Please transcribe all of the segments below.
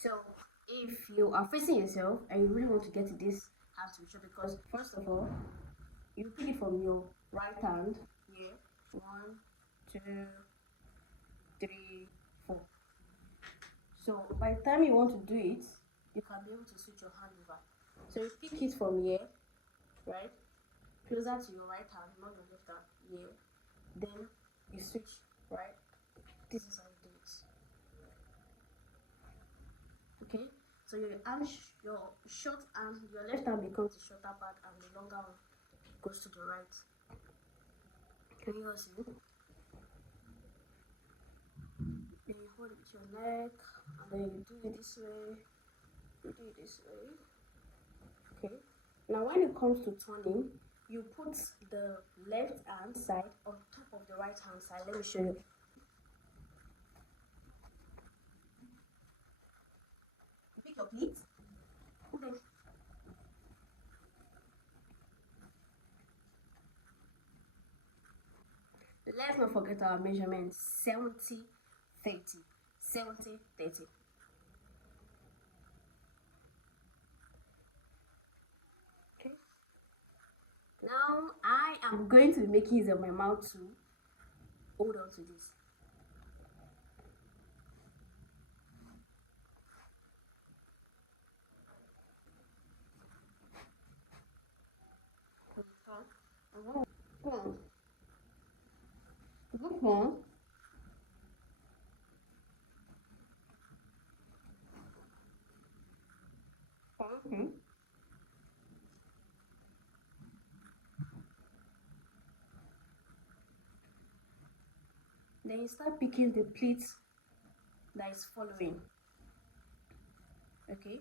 So if you are facing yourself and you really want to get this hand to be short, because first of all, you pick it from your right hand. Yeah. 1, 2, 3, 4. So by the time you want to do it, you can be able to switch your hand over. So you pick it from here, right? Closer to your right hand, not your left hand. Here. Then you switch, right? This is how you do it. Okay? So your short hand, your left hand becomes the shorter part and the longer one goes to the right. Can you all see? Then you hold it with your neck and then you do it this way. You do it this way. Okay. Now when it comes to turning, you put the left hand side on top of the right hand side. Let me show you. You pick your pleat. Okay. Let's not forget our measurement 70 30. 70 30. Okay. Now I am going to be making use of my mouth to hold on to this. Go on. Good one. Okay. Then you start picking the pleats that is following. Okay.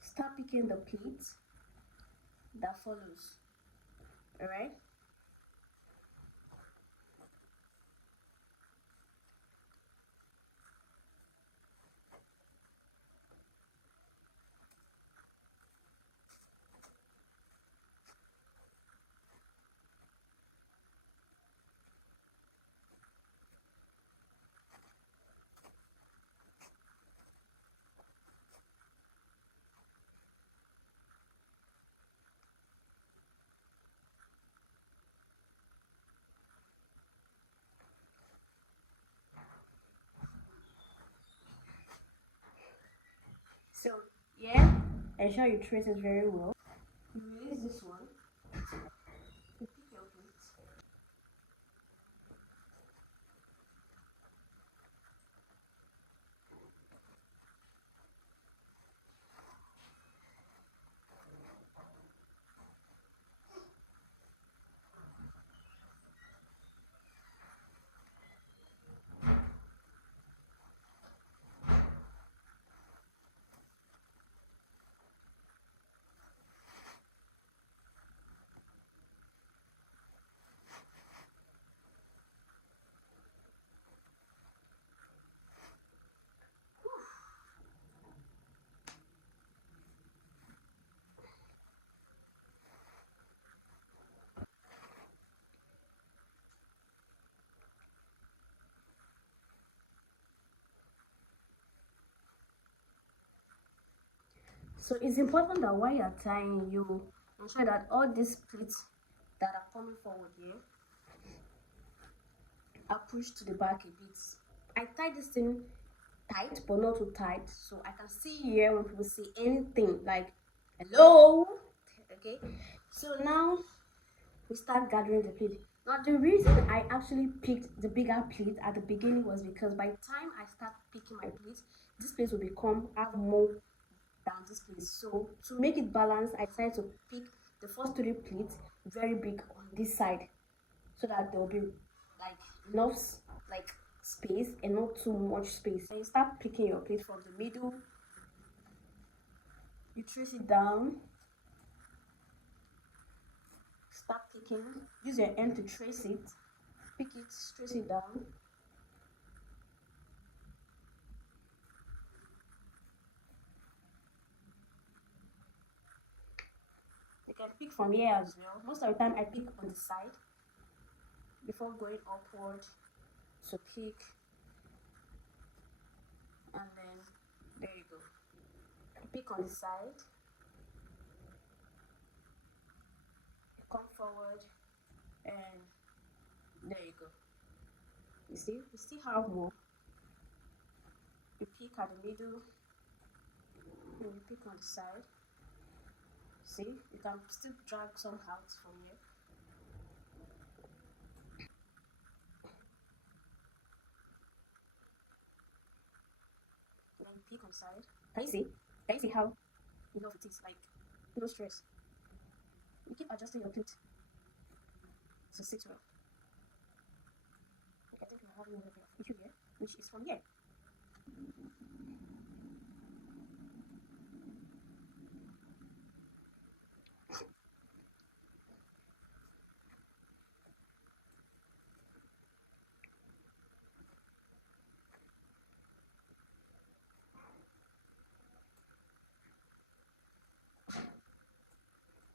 Start picking the pleats that follows. Alright. So yeah, ensure you trace it very well. You release this one. You pick your pleats. So it's important that while you're tying, you ensure that all these pleats that are coming forward here are pushed to the back a bit. I tie this thing tight, but not too tight, so I can see here when people say anything like hello. Okay, so now we start gathering the pleat. Now the reason I actually picked the bigger pleat at the beginning was because by the time I start picking my pleat, this place will become have more than this place. So to make it balanced, I decided to pick the first 3 pleats very big on this side, so that there will be like enough like space and not too much space. And you start picking your pleat from the middle. You trace it down. Start picking. Use your hand to trace it. Pick it, trace it down. You can pick from here as well. Most of the time I pick on the side before going upward to pick, and then there you pick on the side, you come forward, and there you go. You see, we still have more. You pick at the middle, and you pick on the side. See, you can still drag some out from here. Then pick on side. Can you see? Can you see how enough it is? Like, no stress. You keep adjusting your plate to sit well. Okay, I think we're having a little bit of issue here, which is from here.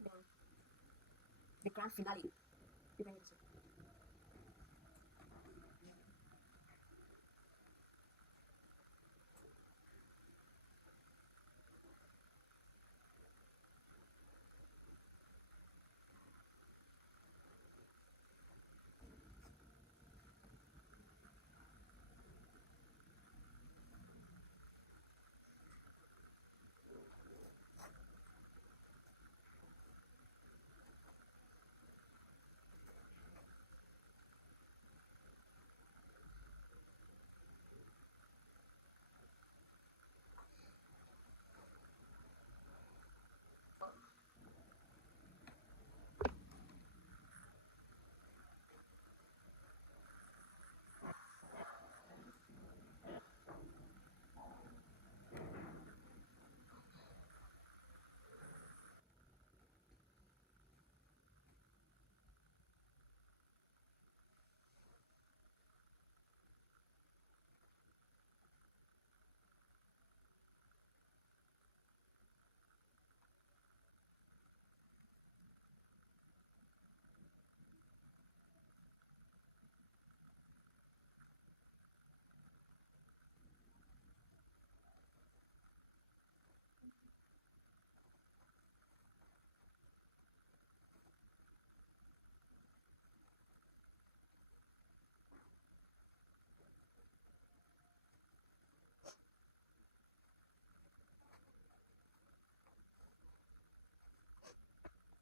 Then the grand finale. You bring it to.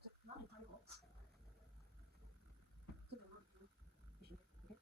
So now entirely off. So they're not doing issue. Okay.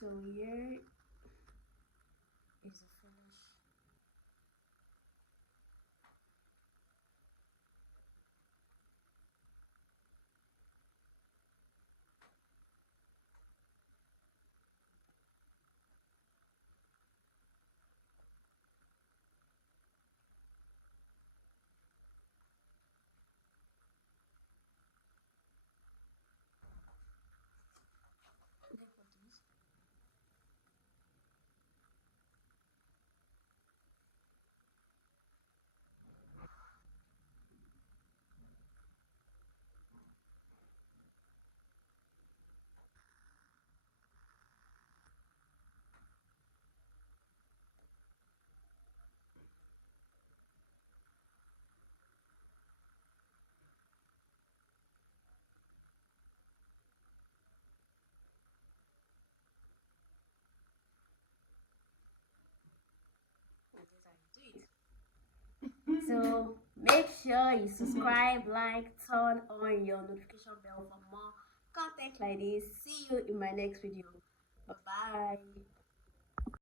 So here is the finish. Then put this. And this is how you do it. So make sure you subscribe, like, turn on your notification bell for more content like this. See you in my next video. Bye bye.